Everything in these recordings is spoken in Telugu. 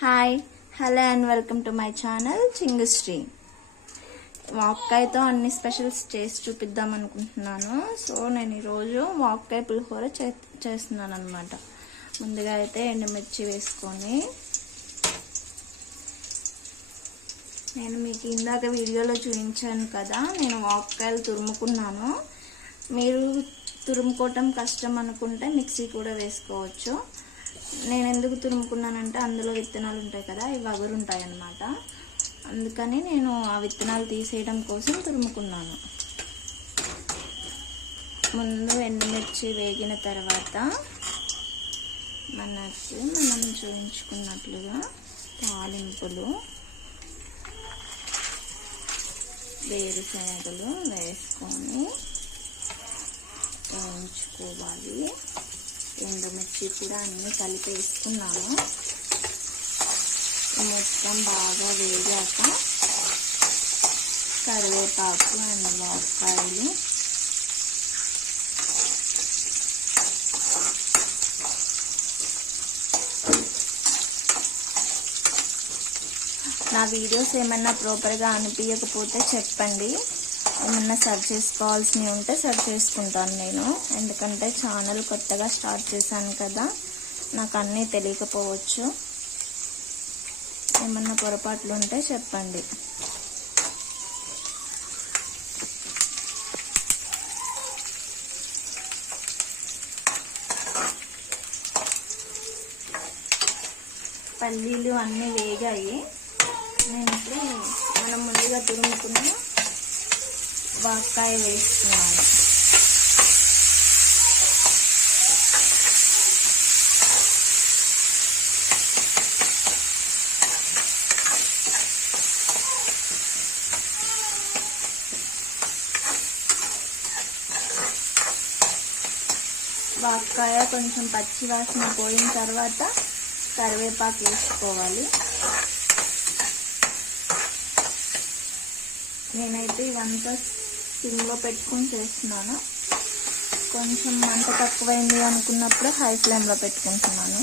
Hi hello and welcome to my channel Chingushri. వాక్కాయతో అన్ని స్పెషల్స్ చేసి చూపిద్దాం అనుకుంటున్నాను. సో నేను ఈరోజు వాక్కాయ పులిహోర చేస్తున్నాను అనమాట. ముందుగా అయితే ఎండుమిర్చి వేసుకొని, నేను మీకు ఇందాక వీడియోలో చూపించాను కదా, నేను వాక్కాయలు తురుముకున్నాను. మీరు తురుముకోవటం కష్టం అనుకుంటే మిక్సీ కూడా వేసుకోవచ్చు. నేను ఎందుకు తురుముకున్నానంటే అందులో విత్తనాలు ఉంటాయి కదా, ఇవి అగురుంటాయి అన్నమాట. అందుకని నేను ఆ విత్తనాలు తీసేయడం కోసం తురుముకున్నాను. ముందు ఎండుమిర్చి వేగిన తర్వాత మనం చూపించుకున్నట్లుగా తాలింపులు, వేరుశనగలు వేసుకొని వేయించుకోవాలి. ఎండుమిర్చి కూడా అన్నీ కలిపి వేసుకున్నాను. మొత్తం బాగా వేగాక కరివేపాకు అండ్ వాక్కాయలు, నా వీడియోస్ ఏమన్నా ప్రాపర్గా అనిపించకపోతే చెప్పండి. ఏమన్నా సర్చ్ చేసుకోవాల్సినవి ఉంటే సర్చ్ చేసుకుంటాను నేను. ఎందుకంటే ఛానల్ కొత్తగా స్టార్ట్ చేశాను కదా, నాకు అన్నీ తెలియకపోవచ్చు. ఏమన్నా పొరపాట్లు ఉంటే చెప్పండి. పల్లీలు అన్నీ వేగాయి. నేను ఇప్పుడు మనం ముందుగా తురుముకున్న వాక్కాయ వేస్తున్నాను. వాక్కాయ కొంచెం పచ్చి వాసన పోయిన తర్వాత కరివేపాకు వేసుకోవాలి. నేనైతే ఇవంతా సిమ్లో పెట్టుకొని చేస్తున్నాను. కొంచెం మంట తక్కువైంది అనుకున్నప్పుడు హై ఫ్లేమ్లో పెట్టుకుంటున్నాను.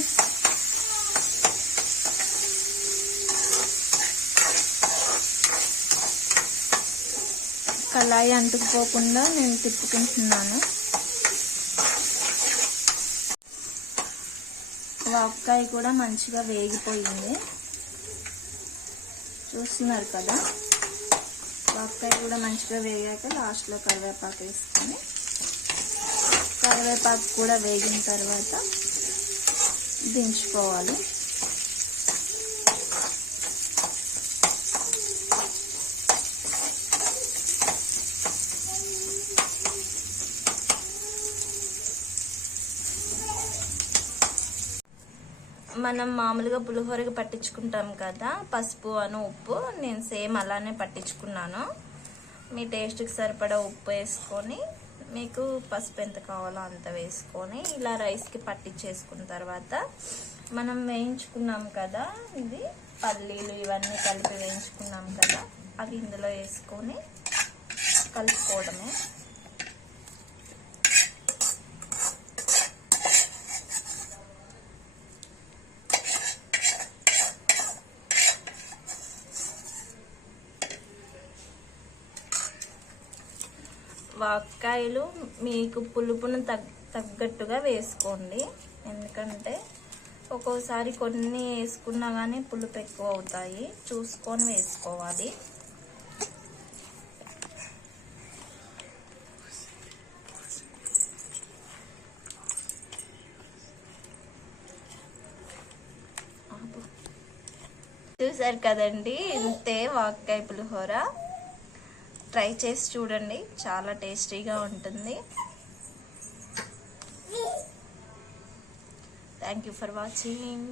కళాయి అంటుకుపోకుండా నేను తిప్పుకుంటున్నాను. వాక్కాయ కూడా మంచిగా వేగిపోయింది, చూస్తున్నారు కదా. వాక్కాయ కూడా మంచిగా వేగాక లాస్ట్లో కరివేపాకు వేసుకొని, కరివేపాకు కూడా వేగిన తర్వాత దించుకోవాలి. మనం మామూలుగా పులిహోరకి పట్టించుకుంటాం కదా పసుపు అను ఉప్పు, నేను సేమ్ అలానే పట్టించుకున్నాను. మీ టేస్ట్కి సరిపడా ఉప్పు వేసుకొని, మీకు పసుపు ఎంత కావాలో అంత వేసుకొని ఇలా రైస్కి పట్టించేసుకున్న తర్వాత మనం వేయించుకున్నాం కదా, ఇది పల్లీలు ఇవన్నీ కలిపి వేయించుకున్నాం కదా, అవి ఇందులో వేసుకొని కలుపుకోవడమే. వాక్కాయలు మీకు పులుపును తగ్గట్టుగా వేసుకోండి. ఎందుకంటే ఒక్కోసారి కొన్ని వేసుకున్నా కానీ పులుపు ఎక్కువ అవుతాయి, చూసుకొని వేసుకోవాలి. చూసారు కదండి, ఇంతే వంకాయ పులిహోర. ట్రై చేసి చూడండి, చాలా టేస్టీగా ఉంటుంది. Thank you for watching.